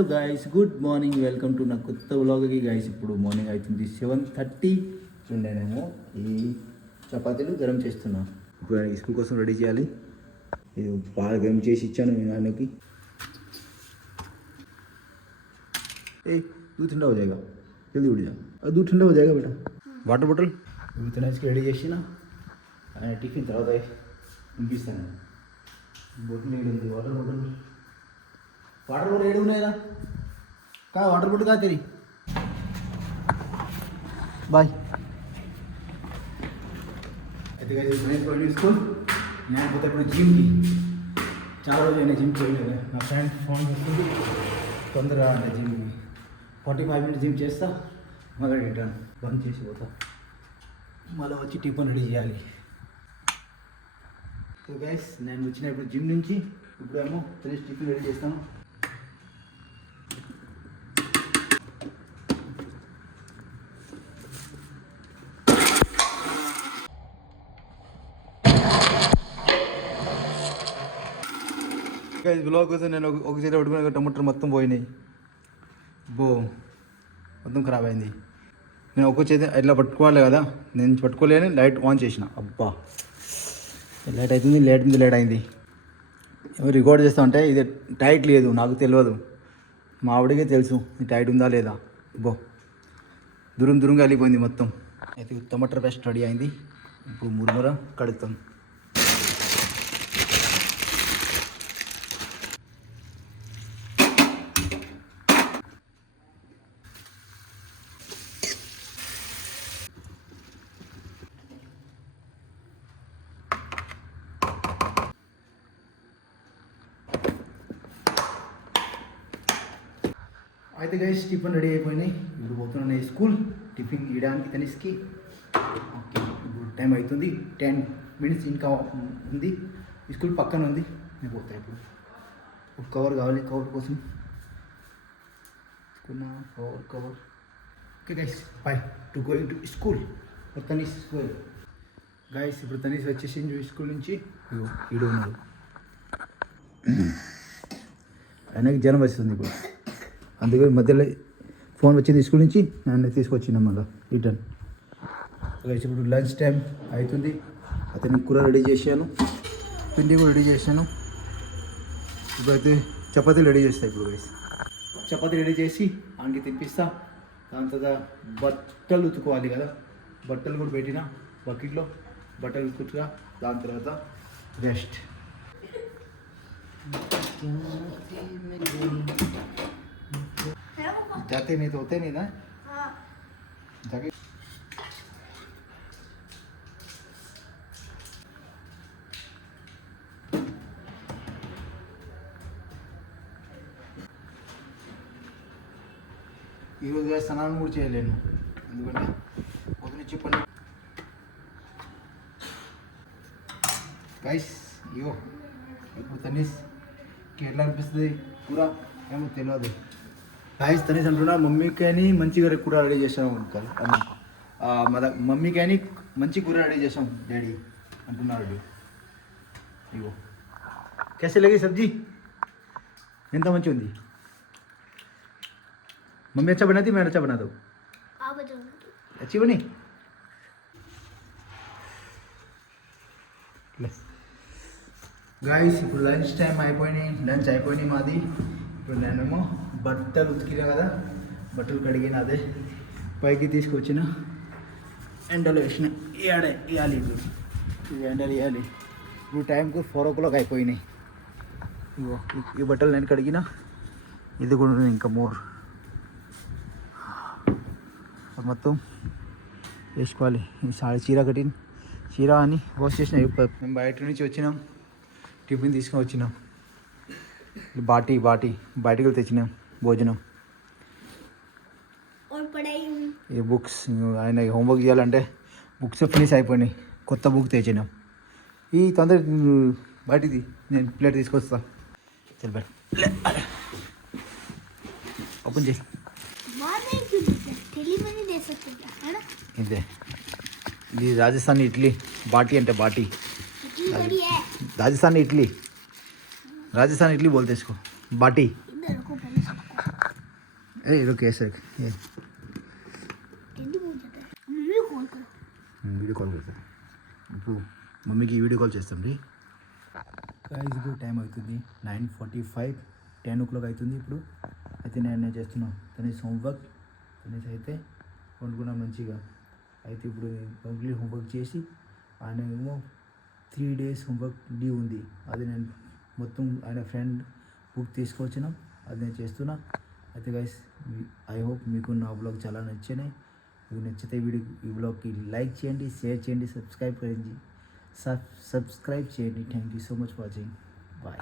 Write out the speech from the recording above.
Hello guys, good morning. Welcome to నా కొత్త వ్లాగ్కి guys. ఇప్పుడు మార్నింగ్ అవుతుంది 7:30. చూడండినేమో ఈ చపాతీలు గరం చేస్తున్నా. ఇప్పుడు ఆయన స్కూల్ కోసం రెడీ చేయాలి. ఇది బాగా గరం చేసి ఇచ్చాను నేను ఆయనకి. दूध ठंडा हो जाएगा, जल्दी उठ जा. और दूध ठंडा हो जाएगा बेटा. వాటర్ బాటిల్ విత్తనానికి రెడీ చేసిన ఆయన టిఫిన్ తర్వాత పంపిస్తాను. బాటిల్ ఏడు ఉంది, వాటర్ బాటిల్ ఏడు ఉన్నాయిరా కా వాటర్ బాటిల్ కా తెరి బాయ్. అయితే గైస్ స్కూల్ నేను పోతే ఇప్పుడు జిమ్కి. చాలా రోజు అయినా జిమ్కి పోయినా. నా ఫ్రెండ్ ఫోన్ చేస్తుంది తొందరగా అంటే జిమ్కి 45 minutes జిమ్ చేస్తా, మళ్ళీ రిటర్న్ బంద్ చేసి పోతా. మళ్ళీ వచ్చి టిఫిన్ రెడీ చేయాలి. సో గైస్ నేను వచ్చిన ఇప్పుడు జిమ్ నుంచి ఇప్పుడేమో తెలిసి టిఫిన్ రెడీ చేస్తాను. గైస్ బ్లాగ్ కోసం నేను ఒక చేతి పట్టుకుని టమాటర్ మొత్తం పోయినాయి. మొత్తం ఖరాబ్ అయింది. నేను ఒక్కో చేతి ఇట్లా పట్టుకోవాలి కదా, నేను పట్టుకోలేని లైట్ ఆన్ చేసిన. అబ్బా లైట్ అవుతుంది, లేట్ అయింది. రికార్డ్ చేస్తా ఉంటే ఇది టైట్ లేదు, నాకు తెలియదు, మా ఆవిడకే తెలుసు ఇది టైట్ ఉందా లేదా. దూరంగా వెళ్ళిపోయింది మొత్తం. అయితే టమాటర్ పేస్ట్ రెడీ అయింది. ఇప్పుడు మురుముర కడుగుతాం. అయితే గైస్ టిఫిన్ రెడీ అయిపోయినాయి. ఇప్పుడు పోతున్నాను స్కూల్ టిఫిన్ ఇవ్వడానికి తనిష్కి. ఓకే ఇప్పుడు టైం అవుతుంది, 10 minutes ఇంకా ఉంది. స్కూల్ పక్కన ఉంది, నేను పోతాను. ఇప్పుడు కవర్ కావాలి, కవర్ కోసం cover. Okay guys boy to going to school. Tanish school guys. ఇప్పుడు తనీష్ వచ్చేసి స్కూల్ నుంచి ఈడు ఉన్నాడు. ఆయనకి జ్వరం వస్తుంది ఇప్పుడు, అందుకే మధ్యలో ఫోన్ వచ్చింది స్కూల్ నుంచి, నన్ను తీసుకొచ్చినాం మళ్ళీ రిటర్న్. గైస్ ఇప్పుడు లంచ్ టైం అవుతుంది. అతనికి కూర రెడీ చేశాను, పిండి కూడా రెడీ చేశాను. ఇప్పుడైతే చపాతీలు రెడీ చేస్తాయి. ఇప్పుడు గైస్ చపాతీ రెడీ చేసి ఆయనకి తిప్పిస్తా. దాని తర్వాత బట్టలు ఉతుకోవాలి కదా, బట్టలు కూడా పెట్టిన బకెట్లో, బట్టలు ఉతుకుతుగా. దాని తర్వాత రెస్ట్. जाते नहीं तो होते नहीं ना. जाके ఈరోజు స్నానం కూడా చేయలేను, ఎందుకంటే పొద్దున చెప్పండి గైస్. ఇగో ఇప్పుడు తనీష్కి ఎట్లా అనిపిస్తుంది కూర ఏమో తెలియదు. గాయస్ తనీష్ అంటున్నా మమ్మీకి అని మంచిగా కూర రెడీ చేసాం అని, మమ్మీకి అని మంచి కూర రెడీ చేసాం డాడీ అంటున్నాడు. ఇగో कैसे लगी सब्जी, ఎంత మంచిగా ఉంది. मम्मी अच्छा बनाती, मैं अच्छा बना दूँ. अच्छी बनी. గాయస్ ఇప్పుడు లంచ్ టైం అయిపోయినాయి మాది. ఇప్పుడు నేనేమో బట్టలు ఉతికినా కదా, బట్టలు కడిగిన అదే పైకి తీసుకొచ్చిన ఎండలో వేసిన. వేయాలి ఇప్పుడు ఎండలు వేయాలి. ఇప్పుడు టైంకు 4 o'clock అయిపోయినాయి. ఇగో ఈ బట్టలు నేను కడిగిన, ఇది కూడా ఇంకా మోర్ మొత్తం వేసుకోవాలి. చీర కట్టిన చీర అని వాష్ చేసిన. మేము బయట నుంచి వచ్చినాం, టిఫిన్ తీసుకొని వచ్చినాం. బాటి బయటకు తెచ్చినాం భోజనం. ఈ బుక్స్ ఆయన హోంవర్క్ చేయాలంటే బుక్స్ ఫినిష్ అయిపోయినాయి, కొత్త బుక్ తెచ్చినాం. ఈ తొందర బయటిది నేను ప్లేట్ తీసుకొస్తా. చల్ బయట ఓపెన్ చేసి ఇదే. ఇది రాజస్థానీ ఇడ్లీ, బాటి అంటే బాటి. राजस्थानी इडली बोलते इसको, बाटी. अरे रुक ऐसे रख ये వీడియో కాల్ చేస్తాం ఇప్పుడు మమ్మీకి వీడియో కాల్ చేస్తాం రీ గైస్ ఇప్పుడు టైం అవుతుంది 9:45 10 o'clock అవుతుంది ఇప్పుడు అయితే నేను చేస్తున్నాను తనేసి హోంవర్క్ తనేసి అయితే వండుకున్నా మంచిగా అయితే ఇప్పుడు కంప్లీట్ హోంవర్క్ చేసి ఆయన ఏమో 3 days హోంవర్క్ లీవ్ ఉంది అది నేను మొత్తం ఆయన ఫ్రెండ్ బుక్ తీసుకొచ్చినాం అది నేను చేస్తున్నా అయితే గైస్ ఐ హోప్ మీకు నా బ్లాగ్ చాలా నచ్చినాయి మీకు నచ్చితే ఈ బ్లాగ్కి లైక్ చేయండి షేర్ చేయండి సబ్స్క్రైబ్ చేయండి thank you so much for watching bye